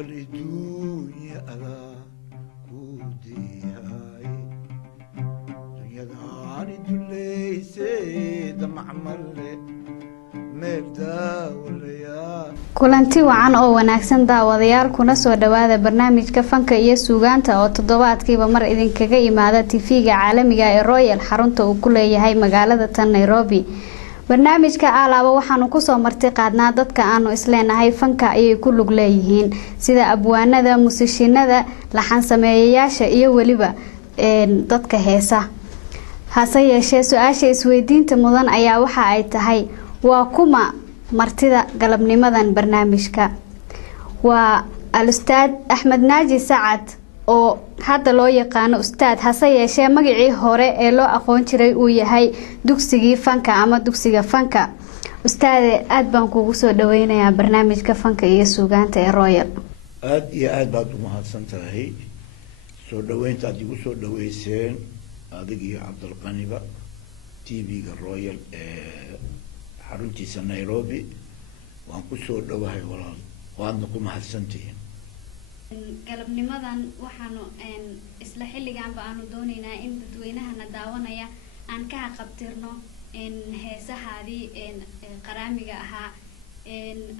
الدنيا ألا كوديهاي دنيا داري دليسي دمع ملي ميردا وليا kulanti wacan oo wanaagsan daawadayaal kuna soo dhawaada barnaamijka fanka iyo suugaanta oo toddobaadkiiba mar idinkaga imaada TV-ga caalamiga ee Royal xarunta uu ku leeyahay magaalada tan Nairobi. barnaamijka alaaba waxaanu ku soo martay qaadnaa dadka aanu isleenahay fanka ay ku lug leeyihiin sida abwaanada, musishiinada, laxan sameeyayaasha iyo waliba dadka heesa. hase yeeshee su'aasha isweydiinta mudan ayaa waxa ay tahay waa kuma martida galabnimadan barnaamijka. waa al-ustaad Axmed Naaji Sacad oo hadda loo yaqaan ustaad, hase yeeshee magacii hore ee loo aqoon jiray uu yahay dugsigii fanka ama dugsiga fanka. ustaad aad baan kugu soo dhaweynayaa barnaamijka fanka iyo suugaanta ee Royal. aad iyo aad baad u mahadsantahay soo dhaweynta aad igu soo dhaweyseen adiga iyo Cabdulqaniba TV-ga Royal ee xaruntiisa Nairobi. waan ku soo dhawahay walaal, waadna ku mahadsantihiin. galabnimadan waxaanu isla xilligan baanu doonaynaa in dadweynahana daawanaya aan ka qabtirno heesahaadii qaraamiga ahaa.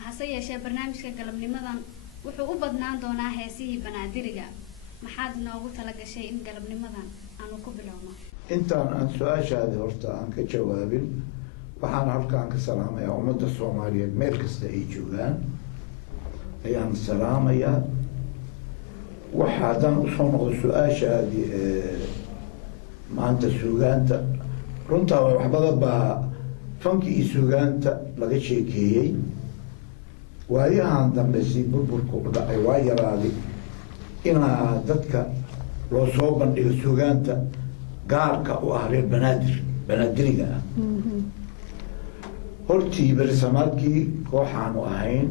hase yeeshee barnaamijka galabnimadan wuxuu u badnaan doonaa heesihii banaadiriga. maxaad noogu talagashay in galabnimadan aanu ku bilowno? intaan aan su-aashaadi horta aan ka jawaabin, waxaan halkaan ka salaamayaa ummadda Soomaaliyeed meel kasta ay joogaan ayaan salaamayaa. waxa haddaan usoo noqdo su-aashaadii maanta suugaanta, runtaa wax badan baa fankii iyo suugaanta laga sheekeeyey. waayahan dambe si burburku u dhacay waa yaraaday inaa dadka loo soo bandhigo suugaanta gaarka u ah reer banaadiriga ah. hortii bersamaadkii kooxaanu ahayn,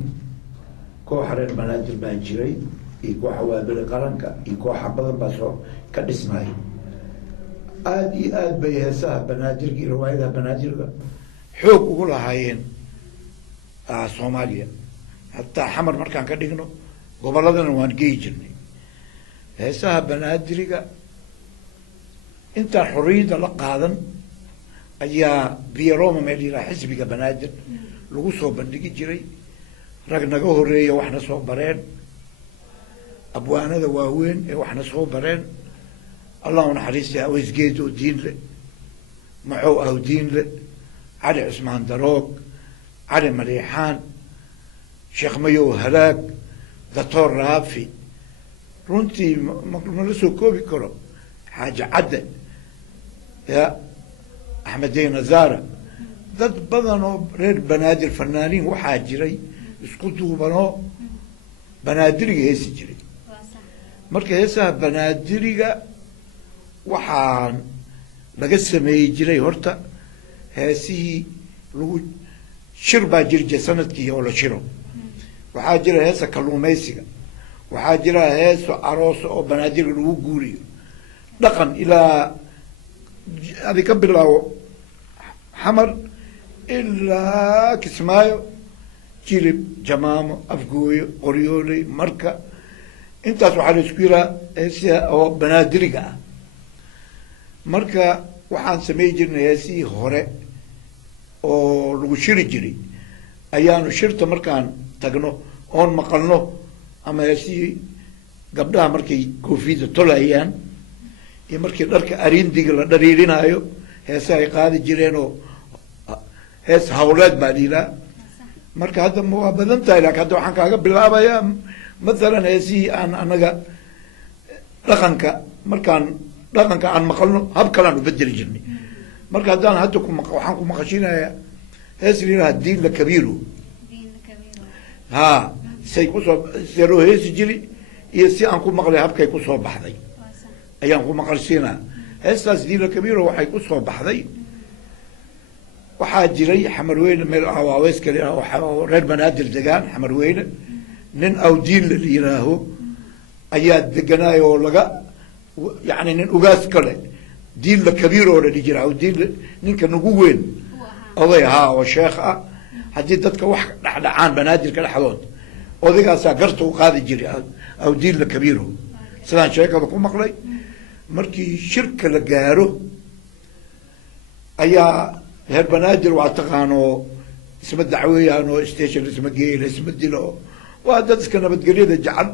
kooxa reer banaadir baa jiray iyo kooxa waaberi qaranka iyo kooxa badan baa soo ka dhisnay. aada iyo aad bay heesaha banaadirka iyo riwaayadaha banaadirka xoog ugu lahaayeen Soomaaliya. hataa xamar markaan ka dhigno gobolladana waan geyi jirnay. heesaha banaadiriga intaan xorriyadda la qaadan ayaa Roma meel yiraahdo xisbiga banaadir lagu soo bandhigi jiray. rag naga horeeya waxna soo bareen, abwaanada waaweyn ee waxna soo bareen. allahu naxariista aweysgeed oo diin le, maxow aw diin le, cali cusmaan daroog, cali maliixaan, sheekh mayow halaag, doctor raafi. runtii ma la soo koobi karo. xaaji cadde, ya axmed nazaara, dad badan oo reer banaadir fanaaniin waxaa jiray isku duubanoo banaadiriga heesi jiray. marka heesaha banaadiriga waxaan laga sameeyey jiray horta heesihii lagu shir baa jiri jiray sanadkii oo la shiro. waxaa jira heesa kalluumaysiga, waxaa jira heeso aroos oo banaadiriga lagu guuriyo. dhaqan ilaa adi ka bilaabo xamar ilaa Kismaayo, jilib, jamaamo, afgooyo, qoryooley, marka intaas waxaa la isku yiraa heesiha oo banaadiriga ah. marka waxaan sameey jirnay heesihii hore oo lagu shiri jiray. ayaanu shirta markaan tagno oon maqalno ama heesihii gabdhaha markay koofiyada tolayaan iyo markii dharka arindiga la dhariirinaayo heesaha ay qaadi jireen oo hees hawleed baa dhiilaa. marka hadda waa badan tahay, laakiin hadda waxaan kaaga bilaabayaa mathalan heesihii aan anaga dhaqanka markaan dhaqanka aan maqalno hab kalaan u bedeli jirnay. marka haddaan hadda waxaan ku maqashinayaa hees liilaha diin la kabiiro. ha say kusoo see loo heesi jiri iyo si aan ku maqlay habkay kusoo baxday ayaan ku maqalsiinaa. heestaas diin la kabiiro waxay kusoo baxday, waxaa jiray xamarweyne meel awaaweys kale oo reer banaadir degaan. xamarweyne nin awdiin la yiraaho ayaa deganaay oo laga yani nin ugaas kale diin la kabiir oo la jira awdiin ninka nagu weyn oday ahaa oo sheekh ah. haddii dadka wax dhacdhacaan banaadirka dhexdood odagaasaa garta u qaadi jiray awdiilla kabiiro sidaan sheekada ku maqlay markii shirka la gaaro ayaa reer banaadir waa taqaano isma dacweeyaan oo station isma geeyla isma dilo waa dad iska nabadgelyada jecel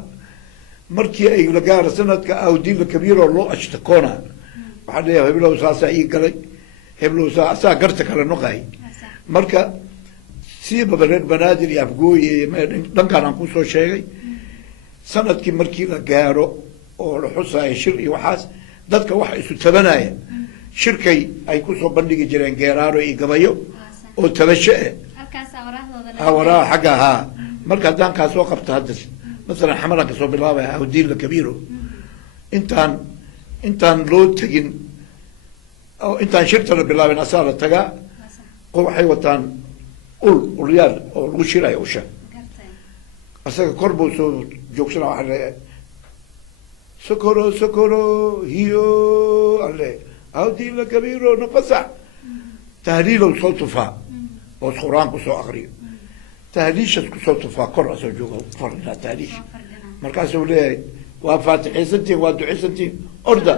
markii ay la gaaro sanadka awdiilla kabiiro loo ashtakoona waxaa leeyahay heblow saasaa ii galay heblow saa garta kale noqay marka siibaba reer banaadir iyo afgooye dhankaan aan kusoo sheegay sanadkii markii la gaaro oo la xusaayo shir iyo waxaas dadka waxa isu tabanaya shirkay ay kusoo bandhigi jireen geeraaro iyo gabayo oo tabasho waraa xagga ahaa marka haddaan kaa soo qabto hadda masalan xamaran kasoo bilaabaya awdiilla kabiiro intaan loo tegin intaan shirta la bilaabin asaa la tagaa oo waxay wataan ulyaal oo lagu shirayo usha asaga kor buu soo joogsana waxaa leeyahay sokoro hiyo alle awdiilla kabiiro nafasax tahliilow soo tufaa oo qur-aan kusoo akriyo tahliishas kusoo tufaa kor asoo jooga fardinaa tahliish markaasuu leeyahay waa faatixaysantiin waa ducaysantiin orda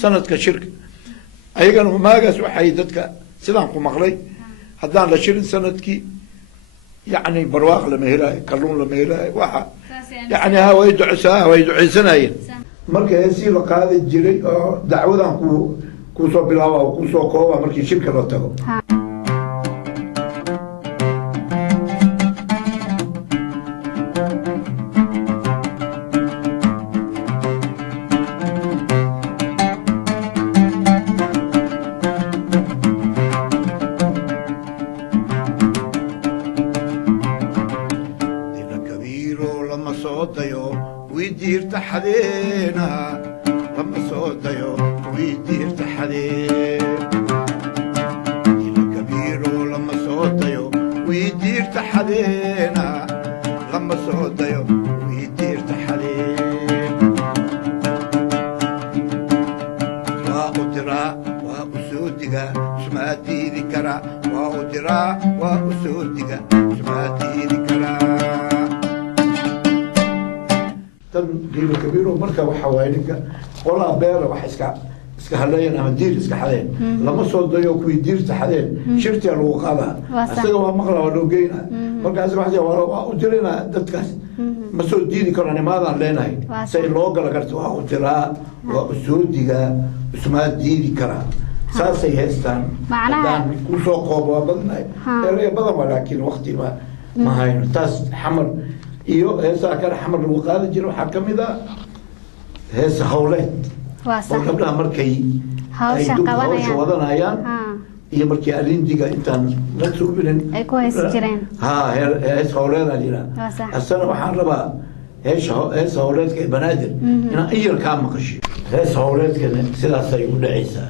sanadka shirka ayagana maagaas waxay dadka sidaan ku maqlay haddaan la shirin sanadkii yani barwaaq lama helaayo kalluun lama helaayo waxa yani way ducaysanayeen marka heesii la qaadi jiray oo dacwadan kusoo bilaaba oo kusoo kooba markii shirka la tago qolaa beera wax iska haleeyeen ama diir iska xadeen lama soo dayo kuwii diirta xadeen shirtiya lagu qaadaa isaga waa maqla waa loo geynaa markaas waa u dirina dadkaas ma soo diidi karo animaadaan leenahay say loo gala karta waa u diraa waa u soo digaa ismaa diidi karaa saasay haystaan haddaan kusoo qoobo waa badnahay eraya badan waa laakiin wakti ma hayno taas xamar iyo heesaa kale xamar lagu qaadi jira waxaa kamid ah heesa hawleed oo gabdhaha markay ay hawsha wadanayaan iyo markii alindiga intaan la suubinin ay ku heesi jireen hees hawleed aan yiraa asana waxaan rabaa heesa hawleedka ee banaadir inaan iyar kaa maqashiyo heesa hawleedkana sidaasay u dhacaysaa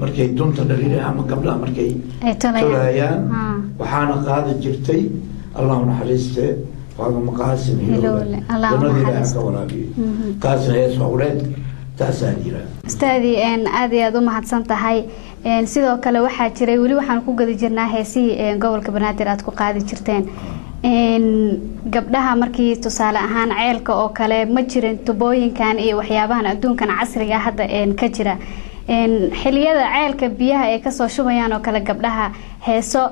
markay dunta dhalinayaan ama gabdhaha markay tolayaan waxaana qaadi jirtay allahu naxariiste waaga maqaasim hilowle jannadii ilaahay ka waraabiyo taasna hees howleed taasaa jira ustaadii aad iyo aad u mahadsan tahay sidoo kale waxaa jiray weli waxaan ku gadi jirnaa heesihii gobolka banaadir aad ku qaadi jirteen gabdhaha markii tusaale ahaan ceelka oo kale ma jirin tubooyinkan iyo waxyaabahan adduunkan casriga hadda ka jira xiliyada ceelka biyaha ay kasoo shubayaan oo kale gabdhaha heeso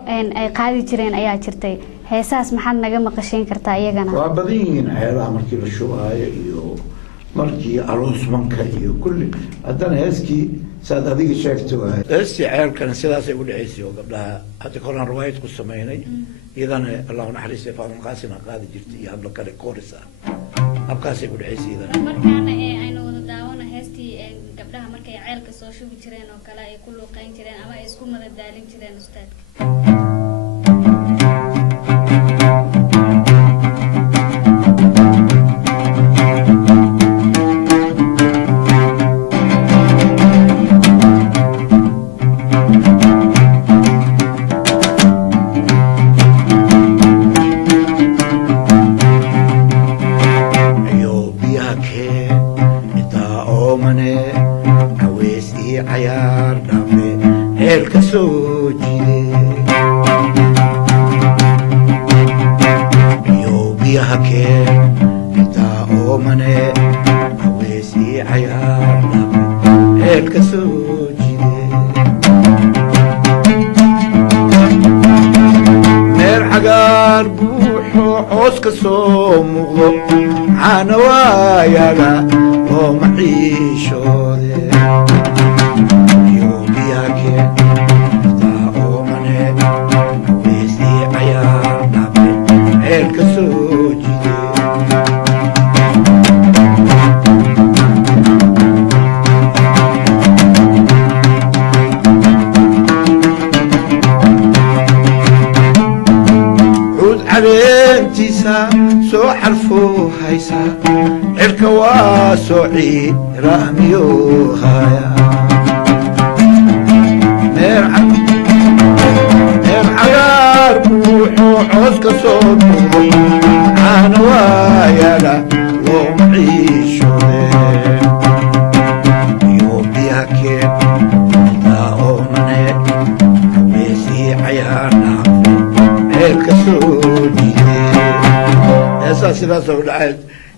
ay qaadi jireen ayaa jirtay heesahaas maxaad naga maqashiin kartaa iyagana waa badan yihiin ceelaha markii la shubaayo iyo markii aroosmanka iyo kulli haddana heeskii saad adiga sheegto heestii ceelkana sidaasay u dhaceysay oo gabdhaha hadda kolaan riwaayad ku sameynay iyadana allahu naxariistay faadan qaasina qaadi jirtay iyo hablo kale kooris ah habkaasay u dhaceysay iyadana markaana aynu wada daawano heestii gabdhaha markay ceelka soo shubi jireen oo kale ay ku luuqeyn jireen ama ay isku madadaalin jireen ustaadka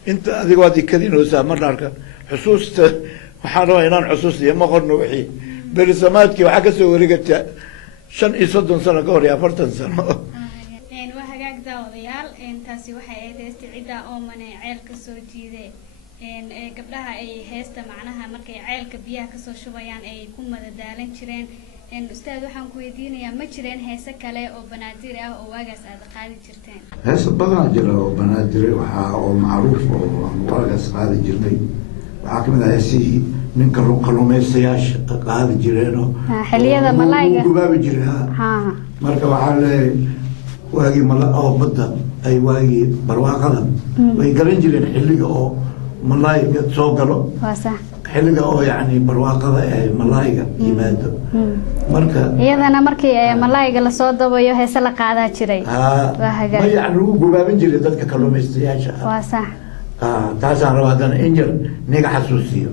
انت adiga waad ikadinoosaa mararka xusuusta waxaan rabaa inaan xusuustiyo ma qorno wixii berisamaadkii waxaa kasoo wareegata 35 sano ka hor iyo 40 sano waa hagaag daawadayaal taasi waxay ahayd heesta cidda oomane ceelka soo jiiday gabdhaha ay heesta macnaha markay ceelka biyaha kasoo shubayaan ay ku madadaalan jireen ustaad waxaan ku weydiinayaa ma jireen heese kale oo banaadir ah oo waagaas aad qaadi jirteen heese badan jira oo banaadir waxa oo macruuf oo waagaas qaadi jirnay waxa kamid ah heesihii ninka kalluumaystayaasha qaadi jireen oo xilliyada malayga gubaabi jireen marka waxaa leeyahay waagii oo badda ay waagii barwaaqada way garan jireen xilliga oo malayga soo galo waa sax xilliga oo yani barwaaqada ee malayga yimaado marka iyadana markii malayga la soo dabayo heese la qaadaa jiray waa hagaag ma yani ugu gubaabin jiray dadka kalluumaystayaasha waa sax taasaan rabaa haddana injir niga xasuusiyo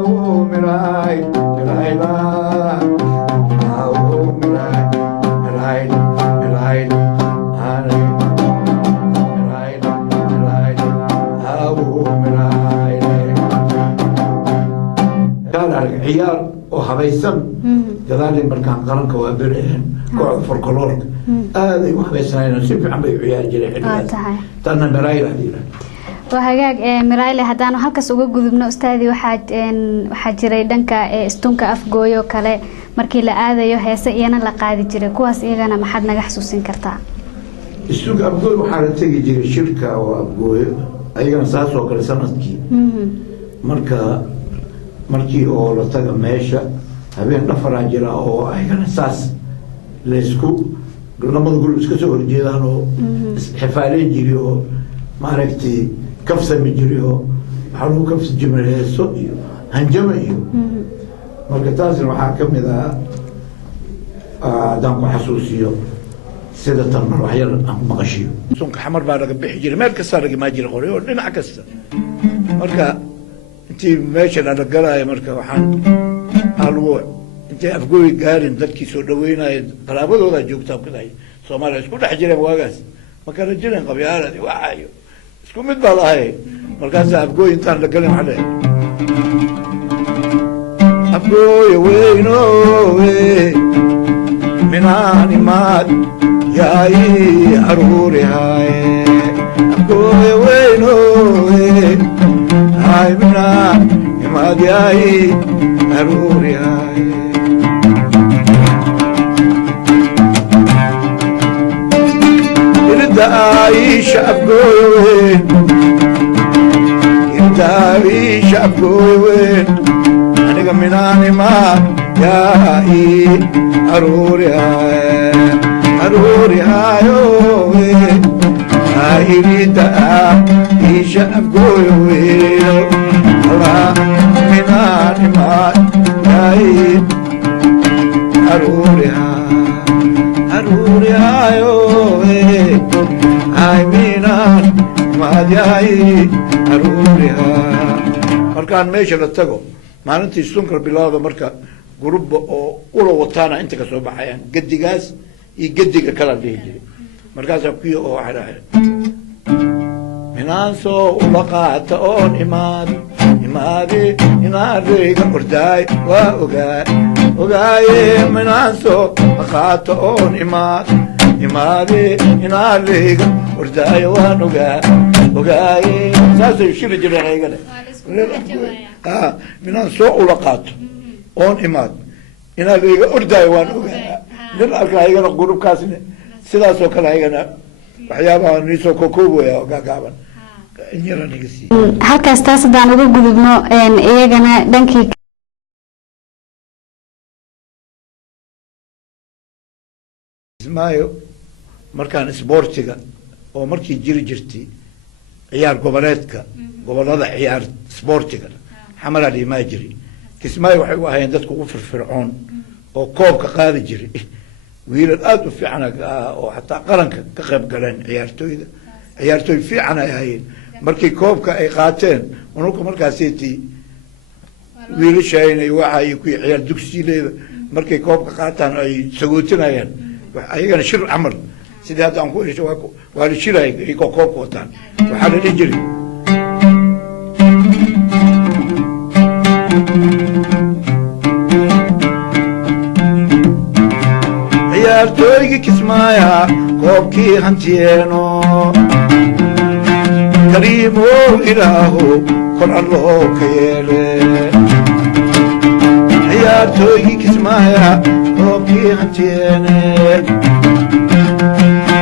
Oh ciyaar oo habaysan gadaali markaan qaranka waa bereen kooxda folkloorka aaday u habaysanayeen si fiican bay u ciyaari jireen xilligaas tanna maraayil hadiina وهاجاج مرايل هدان وهالكس uga gudubno ustaadi waxa jiray dhanka istunka afgooyo kale markii la aadayo heesa iyana la qaadi jiray kuwaas iyagana maxad naga xasuusin kartaa istunka afgooyo waxa la tagi jiray shirka oo afgooyo ayagana saas oo kale sanadkii markii oo la taga meesha habeen dhafara jira oo ayagana saas la isku lamada group iska soo horjeedaan oo xafaaleen jiray oo maaragtay كفسة مجريه حلو كفسة جمريه سوء هنجمعيه مركتاز المحاكم إذا دانكو حسوسيه سيدة ترمر وحيال مغشيه سونك حمر بارك بحجري ما الكسارك ما جري قولي لنا عكسة مركا انتي ماشي على القراية مركا وحان الوع انتي أفقوي قارن ذاتكي سودوينا قرابة وضع جوكتا وكذا سومالي اسكو حجري بواقاس ما كان الجنين قبيارة دي وعايو اسكو مد بالله مركز أفقوي انتان لقلم عليه أفقوي وينو من animal ياي أروري هاي أفقوي وينو هاي من animal ياي أروري هاي عايش أفقوي وين انت عايش أفقوي وين أنا قمناني ما يا أروري هاي وين هاي ريتا عايش أفقوي وين الله قمناني ما يا أروري هاي وين markaan meesha la tago maalintii sunkar bilaawda marka gurubba oo ula wataana inta ka soo baxayaan gadigaas iyo gadiga kala dhihi jiray markaasaa kuyo oo waxay dhahay minaan soo ula qaata oon imaade inaan reega ordaay waa ogaaye minaan soo qaata oon imaade inaan reega ordaayo waan ogaaye saasay shiri jireen ayagana minaan soo ula qaato oon imaad inaan reega ordaayo waan ogaa nin arka ayagana gurubkaasna sidaasoo kale ayagana waxyaabaha niisoo kokoobaya oo gaagaaban halkaas taas haddaan uga gudubno iyagana dhankii ismaayo markaan isboortiga oo markii jiri jirtay ciyaar goboleedka gobolada ciyaar isboortiga xamalaa dhimaa jiri kismaayo waxay u ahayeen dadku ugu firfircoon oo koobka qaadi jiray wiilal aada u fiican oo xataa qaranka ka qayb galeen ciyaartooy fiican ay ahayeen markii koobka ay qaateen ununka markaaseetii wiilashayna waxa iyo kuwii ciyaar dugsiileeda markay koobka qaataan ay sagootinayaan ayagana shir camal sidii hadda aan ku hesho waa la shiraya iyagoo koobka wataan waxaa la dhihi jiray ciyaartooygii kismaaya koobkii hantiyeeno kariimow ilaahu kor alloo ka yeele ciyaartooygii kismaaya koobkii hantiyeene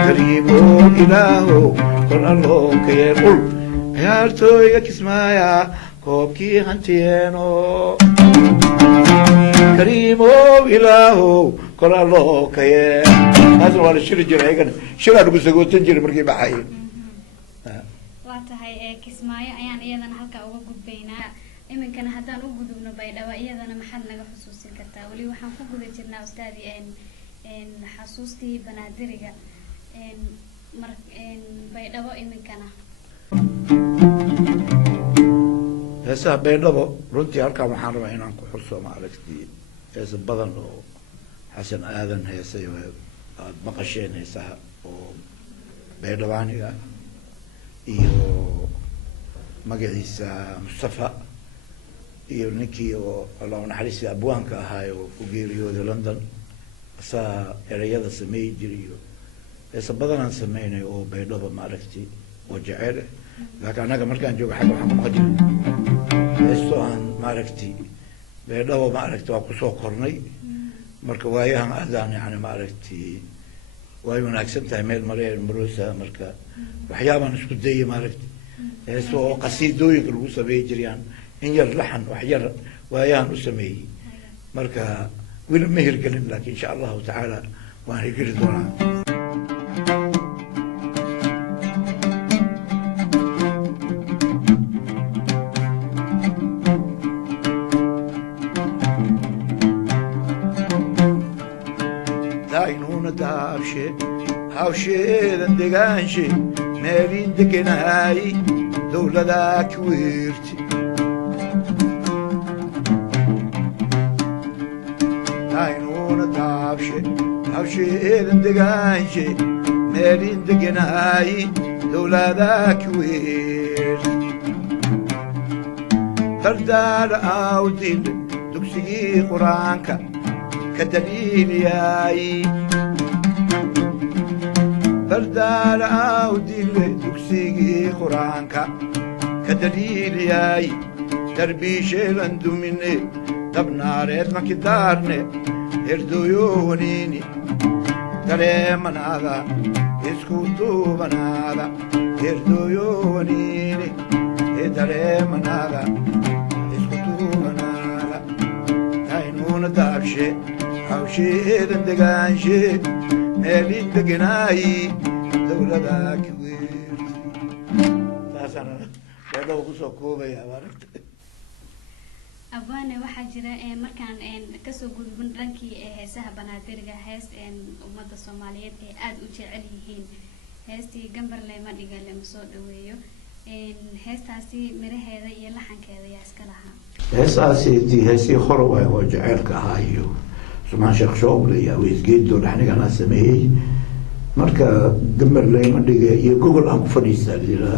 kariimow ilaahu kor alloo ka yeele ul ciyaartooyga kismaaya koobkii hantiyeeno kariimow ilaahu kor alloo ka yeele taasna waa la shiri jiray ayagana shiraa lagu sagootan jiray markii baxayeen kismaayo ayaan iyadana halka uga gudbaynaa iminkana haddaan u gudubno baydhabo iyadana maxaad naga xusuusin kartaa weli waxaan ku guda jirnaa ustaadi xasuustii banaadiriga baydhabo iminkana heesaha baydhabo runtii halkaan waxaan rabaa inaan ku xuso maaragtii heesa badan oo xasan aadan heesay aada maqasheen heesaha oo baydhabaaniga iyo magaciisa mustafa iyo ninkii oo allah naxariista abwaanka ahaa oo ku geeriyooday London asaa erayada sameey jiriyo heesa badanaan sameynay oo baydhaba maaragtay oo jecel laakiin anaga markaan joogo xagga waxaan ku maqan heesto aan maaragtay baydhaba maaragtay waa kusoo kornay marka waayahan aadaan yani maaragtay way wanaagsan tahay meel maroosa marka waxyaabaan isku dayay maaragtay heeso oo qasiidooyinka lagu sameey jiriyaan in yar laxan wax yar waayahan u sameeyey marka weli ma hirgelin laakiin insha allahu tacaala waan hirgeli doonaa hawsheedan degaanshe meelin deganahay dowladaa ka weerti aynuuna daabshe hawsheedan degaanshe meelin deganahay dowladaa ka weerti dardaara awdin dugsigii qur-aanka ka daliiliyay دردار عودين دكسيجي قرانكا كدليلياي دربي شيلندو مني دبناريت ما كدارني هردو يونيني دري منادا اسكوتو منادا هردو يونيني دري منادا اسكوتو منادا تاينون دابشي هاوشي دندقانشي مالي دقناي دولة كوير تاسانا والله وقصو كوبا يا بارك أبانا waxaa jira markaan kasoo gudbin dhankii heesaha banaadirga hees ummadda Soomaaliyeed ee aad u jecel yihiin heestii Gambarley ma dhiga lama soo dhaweeyo heestaasi miraheeda iyo laxankeeda yaa iska lahaa heesaasi heesii hore oo jecelka ahaa iyo سبحان شيخ شوبل يا ويزجيد دون إحنا كنا سميه مركا جمر لي ما دقة يجوجل أنك فريسة كذا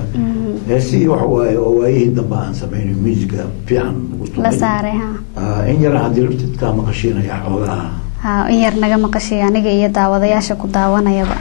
هسي وحواي دبان سميني ميزيكا بيان لا سارها إنجر هذي رتكا مقشينا يا حولا إنجر نجا مقشي أنا جاي دعوة يا شكو دعوة أنا يبا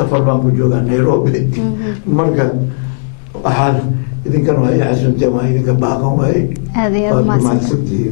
سفر بانكو جوغا نيروبي مركا أحد إذن كانوا هاي عشان جماعة إذن كان باقوا هاي هذه ما سبتي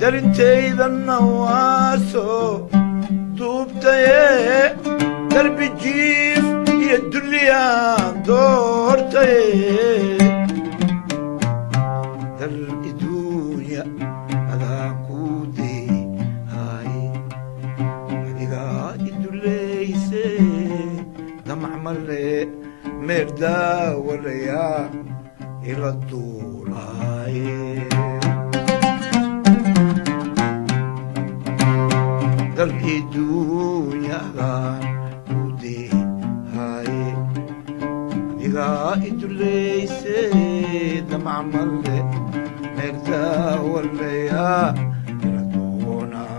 درنتيذا النواسو دوبتي دربي جيف يدليا دورتي در الدنيا على كودي هاي هذيك الدليسي دمع ملي مردا وليا إلى الطولاي در الدنيا على كودي هاي هذيك الدليسي دمع ملي مردا وليا إلى الطولاي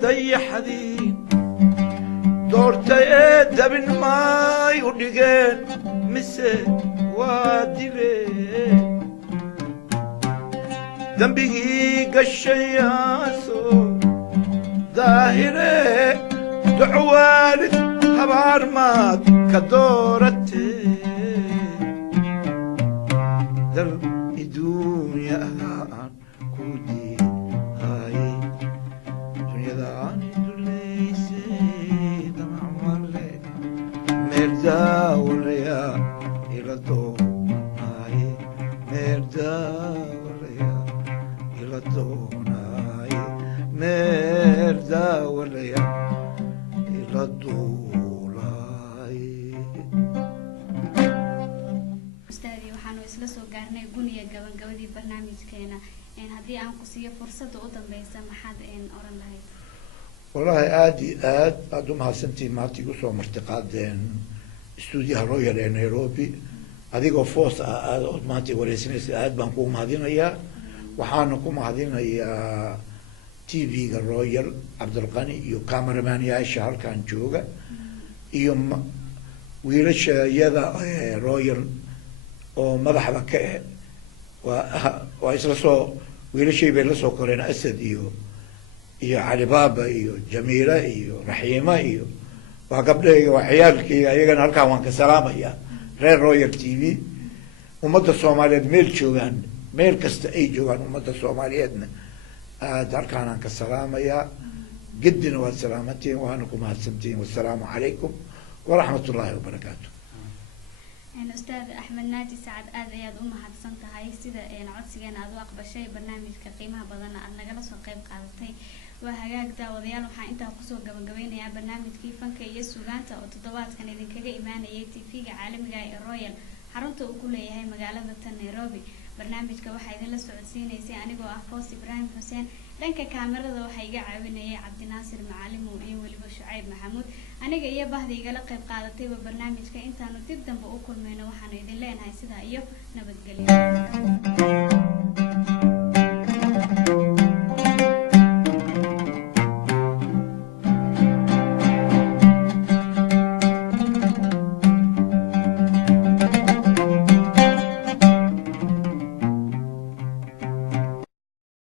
ضي حدين دورتي دبن ماي وديجين مسي وادلي ذنبي قشياسو ظاهري دعوالي هبار مات كدورتي در الدنيا كودي هاي مردا وليا إلى دوناي مردا وليا إلى دوناي مردا وليا إلى دوناي أستاذي وحنو إسلا سو قارنay guniga gabagabadii barnaamijkeena haddii aan ku siiyo fursadda u dambeysa maxaad oran lahayd? والله aad u mahadsantiin maanta igu soo martiqaadeen stuudiyaha Royal ee Nairobi adigoo foos aad maanta wareysanaysa aad baan kugu mahadinayaa waxaana ku mahadinayaa TV-ga Royal Cabdulqani iyo cameraman-yaasha halkan jooga iyo wiilashayada Royal oo madaxda ka waa isla soo wiilashay bay la soo koreen Asad iyo علي بابا iyo Jamila iyo Raxiima iyo waa gabdhayga waa ciyaalkayga ayagana halkaan waan ka salaamayaa reer Royal TV ummadda Soomaaliyeed meel joogaan meel kasta ay joogaan ummadda Soomaaliyeedna halkaan aan ka salaamayaa جدنا والسلامتين وأنا كمهتسمتين والسلام عليكم ورحمة الله وبركاته. أستاذ أحمد ناجي سعد أذياد هتسنت هاي سيدا عدسيان أذواق بشيء برنامج كقيمة بدنا أن نجلس وقيم قادتين وهجاك دا وضيال وحا أنت قصو جبين يا برنامج كيفن كي يسوعان تأتدوات كان إذا كجا إيمان يأتي فيك عالم جاي الرويال حرمته وكل هي مجالة نيروبي برنامج كواحد إذا لسعودين يسي أنا جو أفوس إبراهيم حسين لأنك كاميرا ذو حيجا عبنا يا عبد الناصر معلم وإيه ولي شعيب محمود أنا جاية بهذه قلقة قادتي وبرنامج كأنت أنا تبدأ بأكل منه وحنا إذا لين هاي سيدا أيوه نبت قليل.